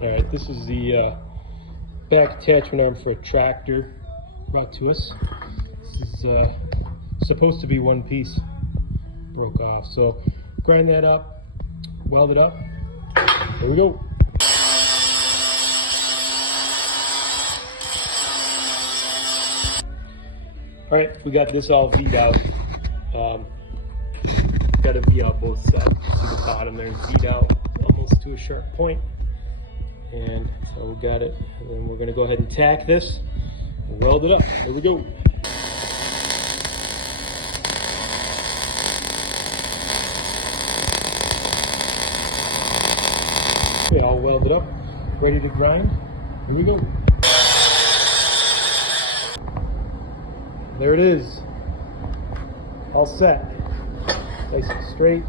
All right, this is the back attachment arm for a tractor brought to us. This is supposed to be one piece, broke off. So grind that up, weld it up. Here we go. All right, we got this all V'd out. Got to V out both sides. See the bottom there, V'd out almost to a sharp point. And so we got it. And then we're going to go ahead and tack this and weld it up. Here we go. Okay, all welded up, ready to grind. Here we go. There it is. All set. Nice and straight.